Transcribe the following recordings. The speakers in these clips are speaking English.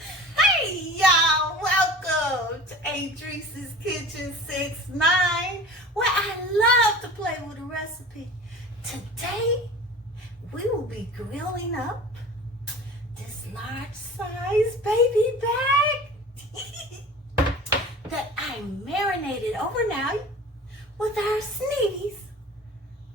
Hey y'all, welcome to Adrice's Kitchen 69, where I love to play with a recipe. Today, we will be grilling up this large size baby back that I marinated overnight with our Sneavy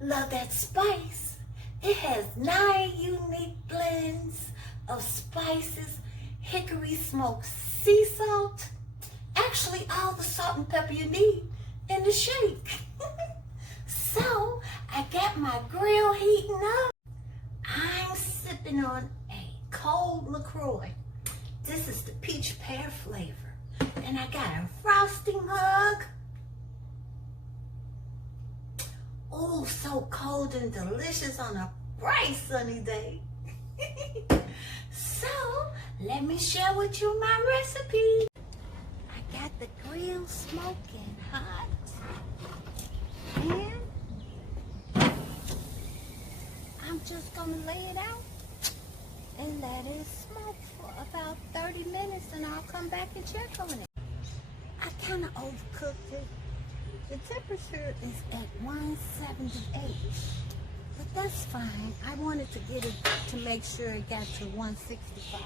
Love That Spice. It has 9 unique blends of spices, hickory-smoked sea salt, actually all the salt and pepper you need in the shake. So I got my grill heating up. I'm sipping on a cold LaCroix. This is the peach pear flavor. And I got a frosting mug. Oh, so cold and delicious on a bright sunny day. So, let me share with you my recipe. I got the grill smoking hot. And I'm just gonna lay it out and let it smoke for about 30 minutes and I'll come back and check on it. I kinda overcooked it. The temperature is at 178. But that's fine. I wanted to get it to make sure it got to 165.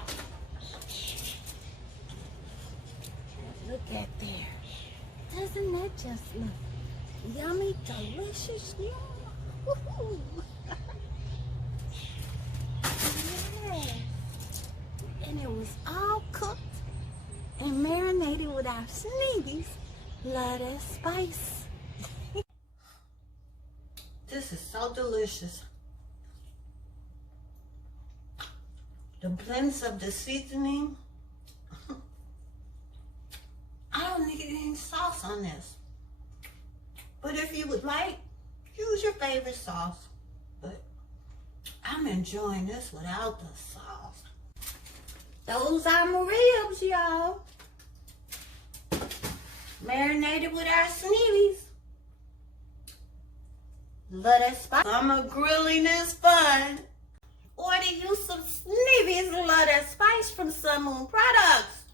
Look at there. Doesn't that just look yummy, delicious? Woo-hoo. Yeah. And it was all cooked and marinated with our Sneavy Love That Spice. This is so delicious. The blends of the seasoning. I don't need any sauce on this. But if you would like, use your favorite sauce. But I'm enjoying this without the sauce. Those are my ribs, y'all. Marinated with our Sneavy Love That Spice. Summer grilling is fun. Order you some Sneavy Love That Spice from Sun Moon Products.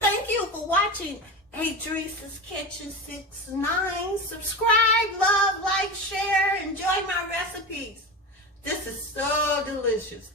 Thank you for watching Adrice's Kitchen 69. Subscribe, love, like, share, enjoy my recipes. This is so delicious.